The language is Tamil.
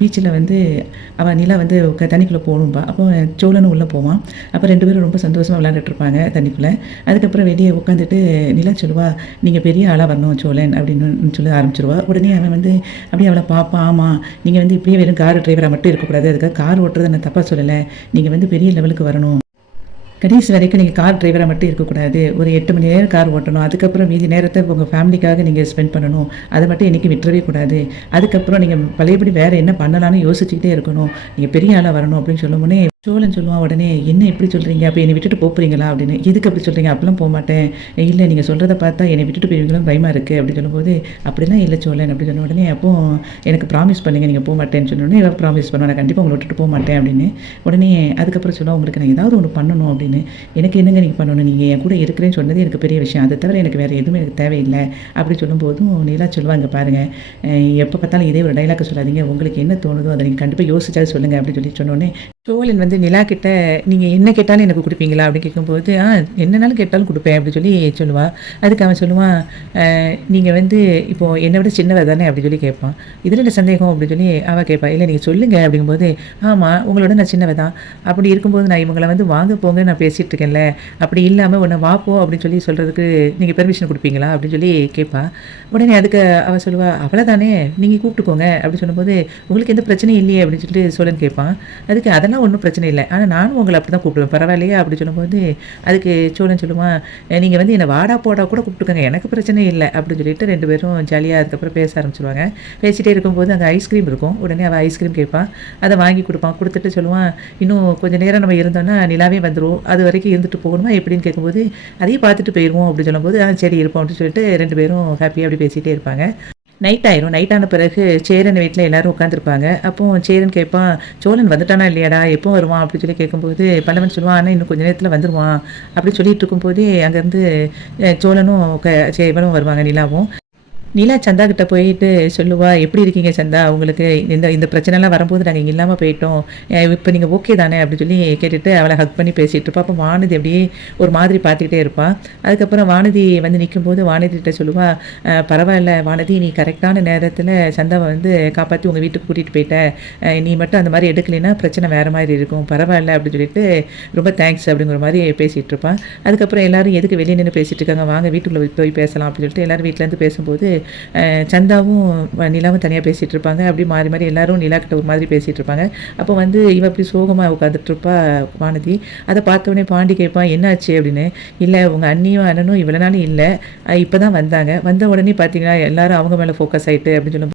பீச்சில் வந்து அவன் நிலா வந்து தண்ணிக்குள்ளே போகணும்பா. அப்போ சோழனும் உள்ளே போவான். அப்போ 2 பேரும் ரொம்ப சந்தோஷமாக விளையாண்டுட்டு இருப்பாங்க தண்ணிக்குள்ளே. அதுக்கப்புறம் வெளியே உட்காந்துட்டு நிலா சொல்லுவா, "நீங்கள் பெரிய ஆளாக வரணும் சோழன்" அப்படின்னு சொல்லி ஆரம்பிச்சிருவா. உடனே அவன் வந்து அப்படியே அவளை பார்ப்பான். "ஆமாம், நீங்கள் வந்து இப்படியே வெறும் கார் டிரைவராக மட்டும் இருக்கக்கூடாது. அதுக்காக கார் ஓட்டுறதை நான் தப்பாக சொல்லலை. நீங்கள் வந்து பெரிய லெவலுக்கு வரணும். கடைசி வரைக்கும் நீங்கள் கார் டிரைவராக மட்டும் இருக்கக்கூடாது. ஒரு 8 மணி நேரம் கார் ஓட்டணும். அதுக்கப்புறம் மீதி நேரத்தை உங்கள் ஃபேமிலிக்காக நீங்கள் ஸ்பெண்ட் பண்ணணும். அதை மட்டும் என்றைக்கும் விட்டுறவே கூடாது. அதுக்கப்புறம் நீங்கள் பழையபடி வேறு என்ன பண்ணலான்னு யோசிச்சுக்கிட்டே இருக்கணும். நீங்கள் பெரிய ஆளாக வரணும்" அப்படின்னு சொல்லும்போதே சோழன் சொல்லுவான் உடனே, "என்ன இப்படி சொல்கிறீங்க? அப்போ என்னை விட்டுட்டு போகிறீங்களா?" அப்படின்னு. "எதுக்கு அப்படி சொல்கிறீங்க? அப்பலாம் போகமாட்டேன்." "இல்லை, நீங்கள் சொல்கிறத பார்த்தா என்னை விட்டுட்டு போயிருவீங்களான்னு பயமாக இருக்குது" அப்படின்னு சொல்லும்போது, "அப்படிலாம் இல்லை சோழன்" அப்படி சொன்ன உடனே, "அப்போ எனக்கு ப்ராமிஸ் பண்ணுங்கள் நீங்கள் போக மாட்டேன்னு" சொன்ன உடனே ப்ராமிஸ் பண்ணுவேன், "நான் கண்டிப்பாக உங்களை விட்டுட்டு போக மாட்டேன்" அப்படின்னு. உடனே அதுக்கப்புறம் சொல்லுவான், "உங்களுக்கு நான் ஏதாவது ஒன்று பண்ணணும்" அப்படின்னு. "எனக்கு என்னங்க நீங்கள் பண்ணணும்? நீங்கள் என் கூட இருக்கிறேன்னு சொன்னதே எனக்கு பெரிய விஷயம். அதை தவிர எனக்கு வேறு எதுவுமே எனக்கு தேவையில்லை" அப்படி சொல்லும்போதும் நீலா சொல்லுவாங்க, "பாருங்கள், எப்போ பார்த்தாலும் இதே ஒரு டைலாக் சொல்லாதீங்க. உங்களுக்கு என்ன தோணுதோ அதை நீங்கள் கண்டிப்பாக யோசிச்சாலும் சொல்லுங்கள்" அப்படின்னு சொல்லி சொன்னோடனே சோழன் வந்து நிலா கிட்ட, "நீங்கள் என்ன கேட்டாலும் எனக்கு கொடுப்பீங்களா?" அப்படின்னு கேட்கும்போது, என்னனாலும் கேட்டாலும் கொடுப்பேன்" அப்படி சொல்லி சொல்லுவாள். அதுக்கு அவன் சொல்லுவான், "நீங்கள் வந்து இப்போது என்னை விட சின்னவ தானே?" அப்படி சொல்லி கேட்பான். "இதில் என்ன சந்தேகம்?" அப்படி சொல்லி அவள் கேட்பா. "இல்லை, நீங்கள் சொல்லுங்கள்" அப்படிங்கும்போது, "ஆமாம், உங்களோட நான் சின்னவ தான். அப்படி இருக்கும்போது நான் இவங்களை வந்து வாங்க போங்க நான் பேசிகிட்டு இருக்கேன்ல, அப்படி இல்லாமல் உன்னை வாப்போ அப்படின்னு சொல்லி சொல்கிறதுக்கு நீங்கள் பெர்மிஷன் கொடுப்பீங்களா?" அப்படின்னு சொல்லி கேட்பா. உடனே அதுக்கு அவள் சொல்லுவாள், "அவ்வளோதானே, நீங்கள் கூப்பிட்டுக்கோங்க" அப்படி சொல்லும்போது, "உங்களுக்கு எந்த பிரச்சனையும் இல்லையே?" அப்படின்னு சொல்லிட்டு சோழன் கேட்பான். அதுக்கு, "அதெல்லாம் ஒன்றும் பிரச்சனை இல்லை. ஆனால் நானும் உங்களை அப்படி தான் கூப்பிடுவேன், பரவாயில்லையா?" அப்படி சொல்லும்போது அதுக்கு சோழன் சொல்லுவான், "நீங்கள் வந்து என்னை வாடா போடா கூட கூப்பிட்டுக்கோங்க, எனக்கு பிரச்சனை இல்லை" அப்படின்னு சொல்லிட்டு 2 பேரும் ஜாலியாக அதுக்கப்புறம் பேச ஆரம்பிச்சிருவாங்க. பேசிகிட்டே இருக்கும்போது அங்கே ஐஸ்கிரீம் இருக்கும். உடனே அவள் ஐஸ்கிரீம் கேட்பான். அதை வாங்கி கொடுப்பான். கொடுத்துட்டு சொல்லுவான், "இன்னும் கொஞ்சம் நேரம் நம்ம இருந்தோம்னா நிலாவே வந்துடும். அது வரைக்கும் இருந்துட்டு போகணுமா எப்படின்னு" கேட்கும்போது, "அதையும் பார்த்துட்டு போயிடுவோம்" அப்படின்னு சொல்லும்போது, சரி இருப்போம்" அப்படின்னு சொல்லிட்டு 2 பேரும் ஹாப்பியாக அப்படி பேசிகிட்டே இருப்பாங்க. நைட் ஆயிரும். நைட் ஆன பிறகு சேரன் வீட்டில் எல்லாரும் உட்காந்துருப்பாங்க. அப்போ சேரன் கேட்பான், "சோழன் வந்துட்டானா இல்லையாடா? எப்போ வருவான்?" அப்படி சொல்லி கேட்கும்போது பல்லவன் சொல்லுவான், "ஆனால் இன்னும் கொஞ்சம் நேரத்தில் வந்துடுவான்" அப்படி சொல்லிட்டு இருக்கும்போதே அங்கேருந்து சோழனும் இவனும் வருவாங்க, நிலாவும். நிலா சந்தா கிட்ட போயிட்டு சொல்லுவா, "எப்படி இருக்கீங்க சந்தா? உங்களுக்கு இந்த இந்த பிரச்சனைலாம் வரும்போது நாங்கள் இங்கே இல்லாமல் போயிட்டோம். இப்போ நீங்கள் ஓகே தானே?" அப்படி சொல்லி கேட்டுட்டு அவளை ஹக் பண்ணி பேசிகிட்டு இருப்பா. அப்போ வானதி அப்படியே ஒரு மாதிரி பார்த்துக்கிட்டே இருப்பாள். அதுக்கப்புறம் வானதி வந்து நிற்கும்போது வானதிகிட்ட சொல்லுவா, "பரவாயில்ல வானதி, நீ கரெக்டான நேரத்தில் சந்தாவை வந்து காப்பாற்றி உங்கள் வீட்டுக்கு கூட்டிகிட்டு போயிட்ட. நீ மட்டும் அந்த மாதிரி எடுக்கலைன்னா பிரச்சனை வேறு மாதிரி இருக்கும். பரவாயில்ல" அப்படின்னு சொல்லிட்டு ரொம்ப தேங்க்ஸ் அப்படிங்கிற மாதிரி பேசிகிட்டு இருப்பான். அதுக்கப்புறம் எல்லோரும் எதுக்கு வெளியே நின்று பேசிகிட்டு இருக்காங்க, வாங்க வீட்டுக்குள்ளே போய் பேசலாம் அப்படின்னு சொல்லிட்டு எல்லோரும் வீட்டிலேருந்து பேசும்போது சந்தாவும் நிலாவும் தனியாக பேசிகிட்டு இருப்பாங்க. அப்படி மாறி மாறி எல்லாரும் நிலா கிட்ட ஒரு மாதிரி பேசிகிட்டு இருப்பாங்க. அப்போ வந்து இவ அப்படி சோகமாக உட்காந்துட்டு இருப்பா வானதி. அதை பார்த்தோடனே பாண்டி கேட்பான், "என்னாச்சு?" அப்படின்னு. "இல்லை, உங்கள் அண்ணியும் அண்ணனும் இவ்வளோ நாளும் இல்லை, இப்போ தான் வந்தாங்க. வந்த உடனே பார்த்தீங்கன்னா எல்லாரும் அவங்க மேலே ஃபோக்கஸ் ஆகிட்டு" அப்படின்னு சொல்லும்போது